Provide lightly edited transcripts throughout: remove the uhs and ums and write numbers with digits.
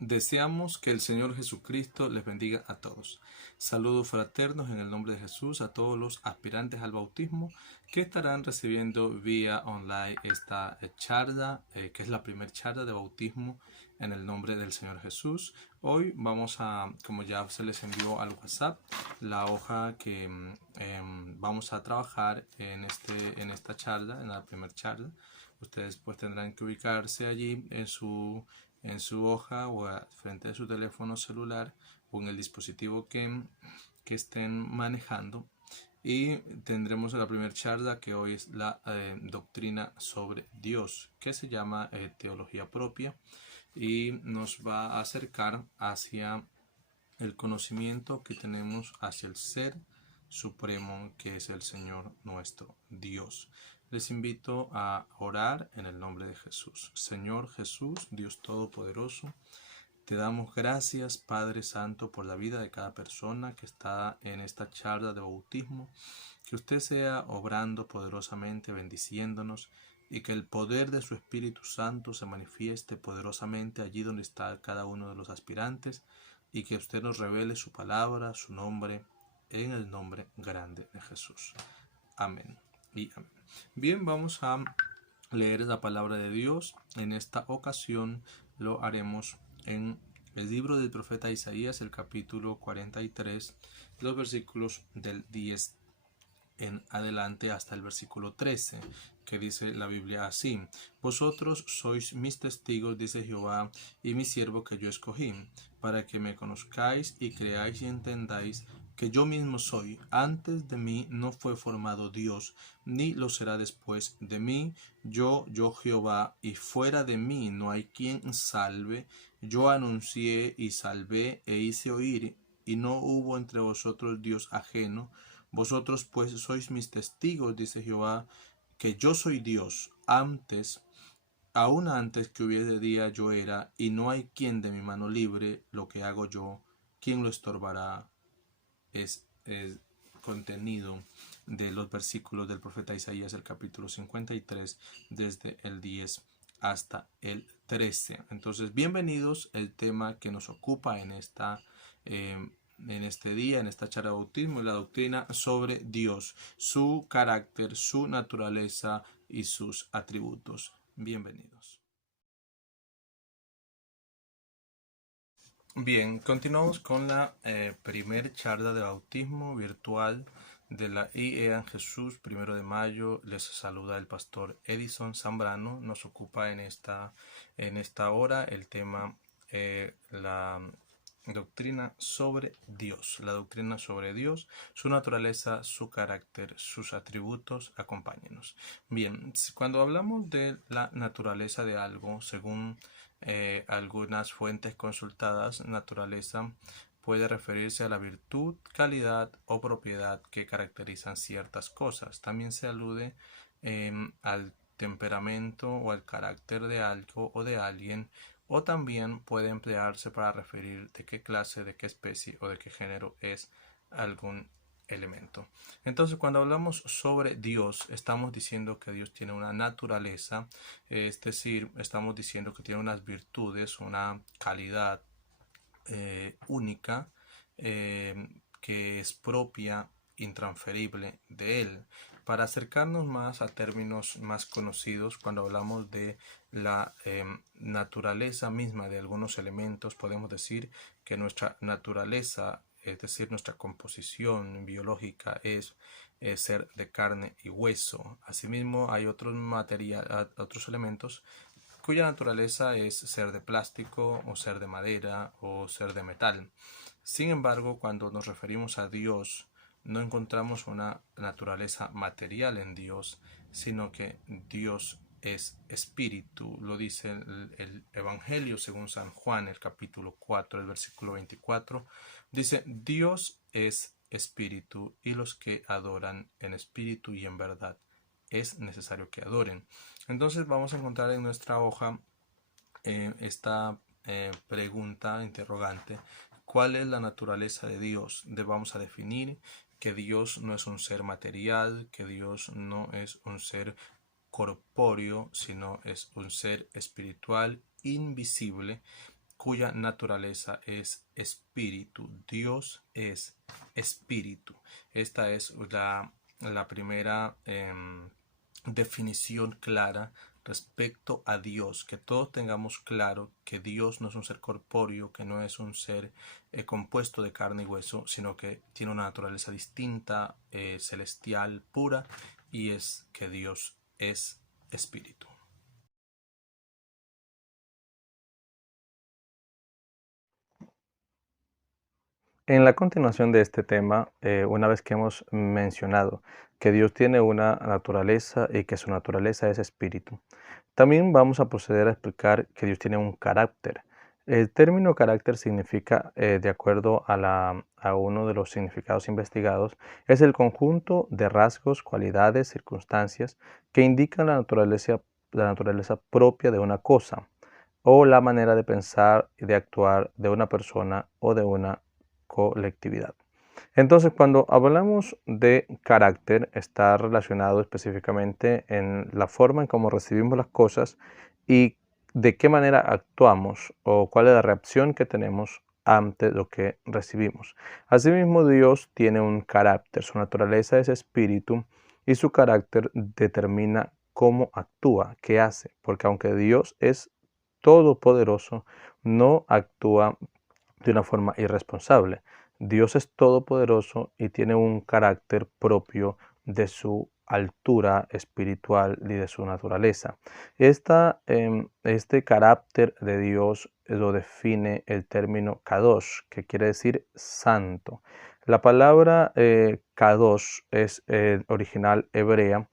Deseamos que el Señor Jesucristo les bendiga a todos. Saludos fraternos en el nombre de Jesús a todos los aspirantes al bautismo que estarán recibiendo vía online esta charla, que es la primera charla de bautismo en el nombre del Señor Jesús. Hoy vamos a, como ya se les envió al WhatsApp, la hoja que vamos a trabajar en esta charla, en la primera charla. Ustedes pues tendrán que ubicarse allí en su hoja o frente a su teléfono celular o en el dispositivo que estén manejando, y tendremos la primera charla, que hoy es la doctrina sobre Dios, que se llama teología propia, y nos va a acercar hacia el conocimiento que tenemos hacia el ser supremo que es el Señor nuestro Dios. Les invito a orar en el nombre de Jesús. Señor Jesús, Dios Todopoderoso, te damos gracias, Padre Santo, por la vida de cada persona que está en esta charla de bautismo. Que usted sea obrando poderosamente, bendiciéndonos, y que el poder de su Espíritu Santo se manifieste poderosamente allí donde está cada uno de los aspirantes, y que usted nos revele su palabra, su nombre, en el nombre grande de Jesús. Amén y amén. Bien, vamos a leer la palabra de Dios. En esta ocasión lo haremos en el libro del profeta Isaías, el capítulo 43, los versículos del 10 en adelante hasta el versículo 13, que dice la Biblia así: Vosotros sois mis testigos, dice Jehová, y mi siervo que yo escogí, para que me conozcáis y creáis y entendáis que yo mismo soy. Antes de mí no fue formado Dios, ni lo será después de mí. Yo Jehová, y fuera de mí no hay quien salve. Yo anuncié y salvé e hice oír, y no hubo entre vosotros Dios ajeno. Vosotros pues sois mis testigos, dice Jehová, que yo soy Dios. Aún antes que hubiese día yo era, y no hay quien de mi mano libre. Lo que hago yo, ¿quién lo estorbará? Es contenido de los versículos del profeta Isaías, el capítulo 53, desde el 10 hasta el 13. Entonces, bienvenidos. El tema que nos ocupa en este día, en esta charla de bautismo, es la doctrina sobre Dios, su carácter, su naturaleza y sus atributos. Bienvenidos. Bien, continuamos con la primer charla de bautismo virtual de la IEA en Jesús, 1 de mayo. Les saluda el pastor Edison Zambrano. Nos ocupa en esta hora el tema, la doctrina sobre Dios. La doctrina sobre Dios, su naturaleza, su carácter, sus atributos. Acompáñenos. Bien, cuando hablamos de la naturaleza de algo, según algunas fuentes consultadas, naturaleza puede referirse a la virtud, calidad o propiedad que caracterizan ciertas cosas. También se alude al temperamento o al carácter de algo o de alguien, o también puede emplearse para referir de qué clase, de qué especie o de qué género es algún elemento. Entonces, cuando hablamos sobre Dios, estamos diciendo que Dios tiene una naturaleza, es decir, estamos diciendo que tiene unas virtudes, una calidad única, que es propia, intransferible de Él. Para acercarnos más a términos más conocidos, cuando hablamos de la naturaleza misma de algunos elementos, podemos decir que nuestra naturaleza, es decir, nuestra composición biológica, es ser de carne y hueso. Asimismo, hay otros elementos cuya naturaleza es ser de plástico o ser de madera o ser de metal. Sin embargo, cuando nos referimos a Dios, no encontramos una naturaleza material en Dios, sino que Dios es espíritu. Lo dice el Evangelio según San Juan, el capítulo 4, el versículo 24. Dice: Dios es espíritu, y los que adoran en espíritu y en verdad es necesario que adoren. Entonces vamos a encontrar en nuestra hoja esta pregunta interrogante: ¿cuál es la naturaleza de Dios? Vamos a definir que Dios no es un ser material, que Dios no es un ser corpóreo, sino es un ser espiritual, invisible, cuya naturaleza es espíritu. Dios es espíritu. Esta es la primera definición clara respecto a Dios, que todos tengamos claro que Dios no es un ser corpóreo, que no es un ser compuesto de carne y hueso, sino que tiene una naturaleza distinta, celestial, pura, y es que Dios es espíritu. En la continuación de este tema, una vez que hemos mencionado que Dios tiene una naturaleza y que su naturaleza es espíritu, también vamos a proceder a explicar que Dios tiene un carácter. El término carácter significa, de acuerdo a uno de los significados investigados, es el conjunto de rasgos, cualidades, circunstancias que indican la naturaleza propia de una cosa o la manera de pensar y de actuar de una persona o de una colectividad. Entonces, cuando hablamos de carácter, está relacionado específicamente en la forma en cómo recibimos las cosas y de qué manera actuamos o cuál es la reacción que tenemos ante lo que recibimos. Asimismo, Dios tiene un carácter, su naturaleza es espíritu y su carácter determina cómo actúa, qué hace, porque aunque Dios es todopoderoso, no actúa de una forma irresponsable. Dios es todopoderoso y tiene un carácter propio de su altura espiritual y de su naturaleza. Este carácter de Dios lo define el término kadosh, que quiere decir santo. La palabra kadosh es original hebrea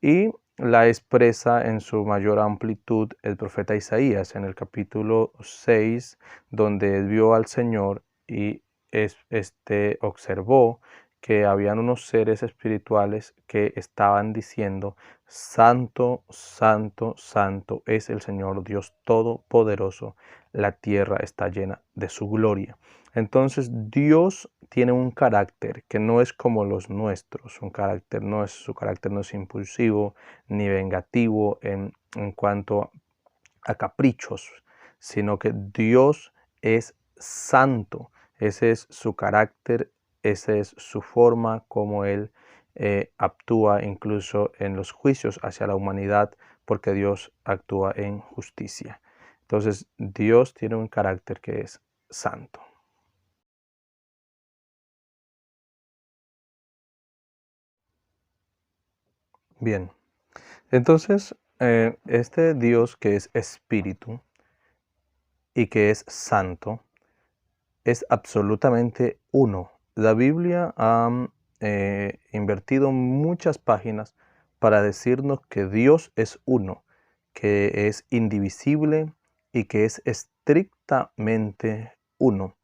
y la expresa en su mayor amplitud el profeta Isaías en el capítulo 6, donde él vio al Señor y observó que habían unos seres espirituales que estaban diciendo: Santo, Santo, Santo es el Señor Dios Todopoderoso, la tierra está llena de su gloria. Entonces Dios tiene un carácter que no es como los nuestros, su carácter no es impulsivo ni vengativo en cuanto a caprichos, sino que Dios es santo. Ese es su carácter, esa es su forma como Él actúa incluso en los juicios hacia la humanidad, porque Dios actúa en justicia. Entonces, Dios tiene un carácter que es santo. Bien, entonces, este Dios que es espíritu y que es santo, es absolutamente uno. La Biblia ha invertido muchas páginas para decirnos que Dios es uno, que es indivisible y que es estrictamente uno.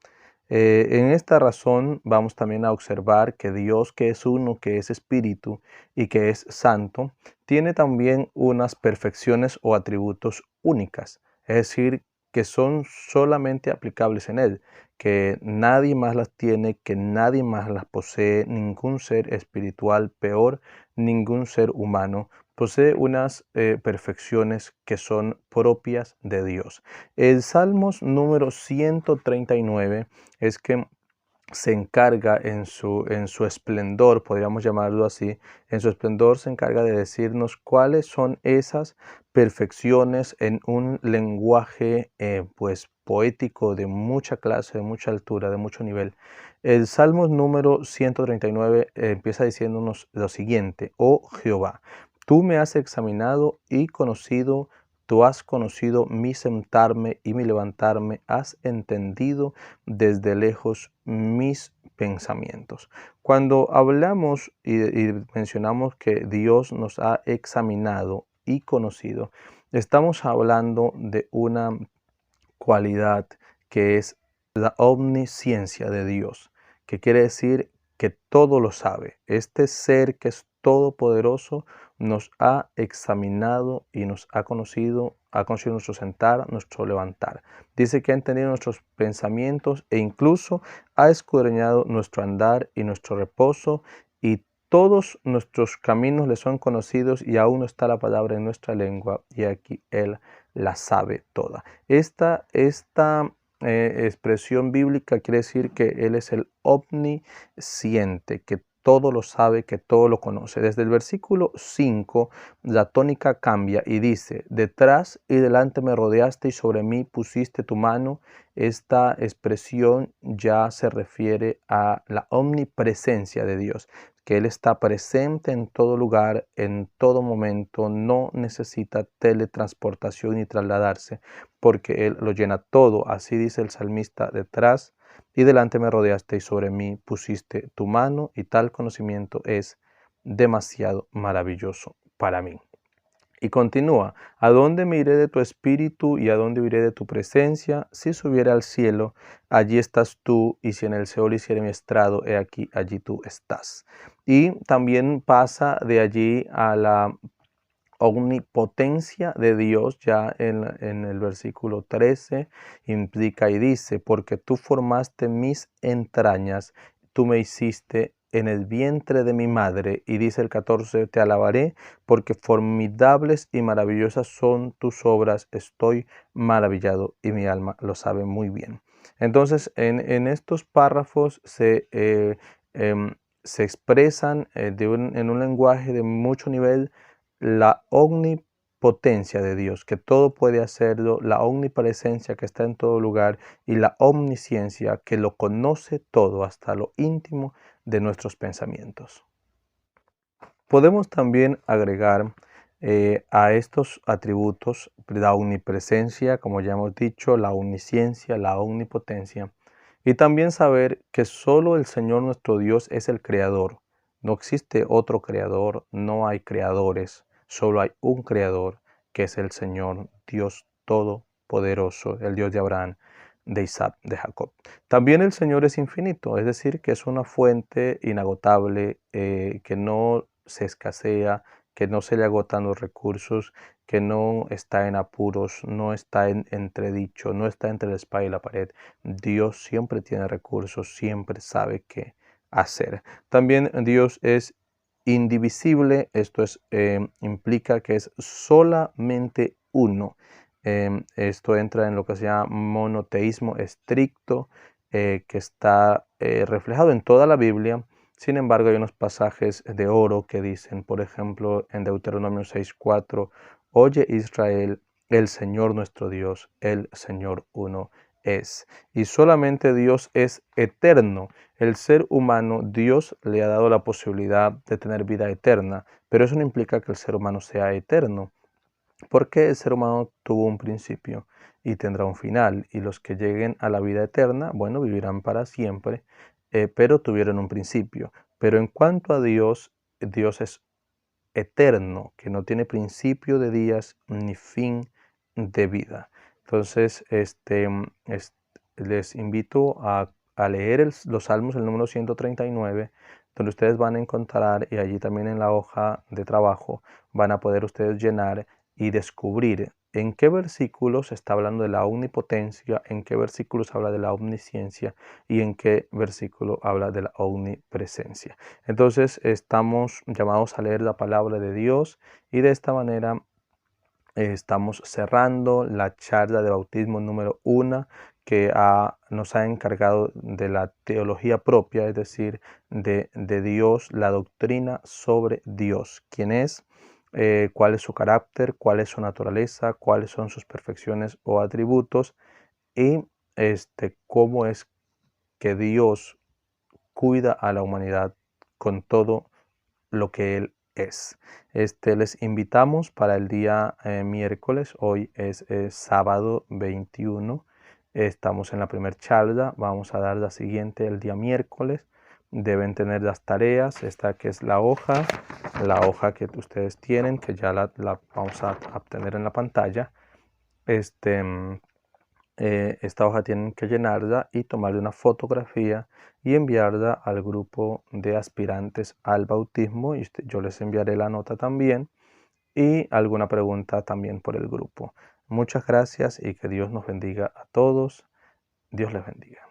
En esta razón vamos también a observar que Dios, que es uno, que es espíritu y que es santo, tiene también unas perfecciones o atributos únicas, es decir, que son solamente aplicables en Él, que nadie más las tiene, que nadie más las posee, ningún ser espiritual, peor, ningún ser humano posee unas perfecciones que son propias de Dios. El Salmos número 139 es que se encarga en su esplendor, podríamos llamarlo así, en su esplendor se encarga de decirnos cuáles son esas perfecciones en un lenguaje pues poético de mucha clase, de mucha altura, de mucho nivel. El Salmo número 139 empieza diciéndonos lo siguiente: Oh Jehová, tú me has examinado y conocido. Tú has conocido mi sentarme y mi levantarme, has entendido desde lejos mis pensamientos. Cuando hablamos y mencionamos que Dios nos ha examinado y conocido, estamos hablando de una cualidad que es la omnisciencia de Dios, que quiere decir que todo lo sabe. Este ser que es todopoderoso nos ha examinado y nos ha conocido nuestro sentar, nuestro levantar. Dice que ha entendido nuestros pensamientos e incluso ha escudriñado nuestro andar y nuestro reposo, y todos nuestros caminos le son conocidos, y aún no está la palabra en nuestra lengua, y aquí Él la sabe toda. Esta expresión bíblica quiere decir que Él es el omnisciente, que todo lo sabe, que todo lo conoce. Desde el versículo 5, la tónica cambia y dice, detrás y delante me rodeaste y sobre mí pusiste tu mano. Esta expresión ya se refiere a la omnipresencia de Dios, que Él está presente en todo lugar, en todo momento, no necesita teletransportación ni trasladarse, porque Él lo llena todo. Así dice el salmista, detrás y delante me rodeaste y sobre mí pusiste tu mano, y tal conocimiento es demasiado maravilloso para mí. Y continúa, ¿a dónde me iré de tu espíritu y a dónde iré de tu presencia? Si subiera al cielo, allí estás tú, y si en el Seol hiciere mi estrado, he aquí, allí tú estás. Y también pasa de allí a la omnipotencia de Dios, ya en el versículo 13, implica y dice, porque tú formaste mis entrañas, tú me hiciste en el vientre de mi madre. Y dice el 14, te alabaré, porque formidables y maravillosas son tus obras, estoy maravillado y mi alma lo sabe muy bien. Entonces, en estos párrafos se expresan en un lenguaje de mucho nivel la omnipotencia de Dios, que todo puede hacerlo, la omnipresencia que está en todo lugar y la omnisciencia que lo conoce todo hasta lo íntimo de nuestros pensamientos. Podemos también agregar a estos atributos la omnipresencia, como ya hemos dicho, la omnisciencia, la omnipotencia, y también saber que solo el Señor nuestro Dios es el creador. No existe otro creador, no hay creadores, solo hay un creador, que es el Señor Dios Todopoderoso, el Dios de Abraham, de Isaac, de Jacob. También el Señor es infinito, es decir, que es una fuente inagotable, que no se escasea, que no se le agotan los recursos, que no está en apuros, no está en entredicho, no está entre la espada y la pared. Dios siempre tiene recursos, siempre sabe qué hacer. También Dios es indivisible, esto implica que es solamente uno. Esto entra en lo que se llama monoteísmo estricto, que está reflejado en toda la Biblia. Sin embargo, hay unos pasajes de oro que dicen, por ejemplo, en Deuteronomio 6:4, oye Israel, el Señor nuestro Dios, el Señor uno es. Y solamente Dios es eterno. El ser humano, Dios le ha dado la posibilidad de tener vida eterna, pero eso no implica que el ser humano sea eterno, porque el ser humano tuvo un principio y tendrá un final, y los que lleguen a la vida eterna, bueno, vivirán para siempre, pero tuvieron un principio. Pero en cuanto a Dios, Dios es eterno, que no tiene principio de días ni fin de vida. Entonces, les invito a leer los Salmos, el número 139, donde ustedes van a encontrar, y allí también en la hoja de trabajo, van a poder ustedes llenar y descubrir en qué versículos está hablando de la omnipotencia, en qué versículos habla de la omnisciencia y en qué versículo habla de la omnipresencia. Entonces estamos llamados a leer la palabra de Dios, y de esta manera estamos cerrando la charla de bautismo número 1, que nos ha encargado de la teología propia, es decir, de Dios, la doctrina sobre Dios, quién es, cuál es su carácter, cuál es su naturaleza, cuáles son sus perfecciones o atributos, y cómo es que Dios cuida a la humanidad con todo lo que Él es. Les invitamos para el día miércoles, hoy es sábado 21, estamos en la primera charla, vamos a dar la siguiente el día miércoles. Deben tener las tareas, esta que es la hoja que ustedes tienen, que ya la vamos a obtener en la pantalla. Esta hoja tienen que llenarla y tomarle una fotografía y enviarla al grupo de aspirantes al bautismo, y yo les enviaré la nota también, y alguna pregunta también por el grupo. Muchas gracias y que Dios nos bendiga a todos. Dios les bendiga.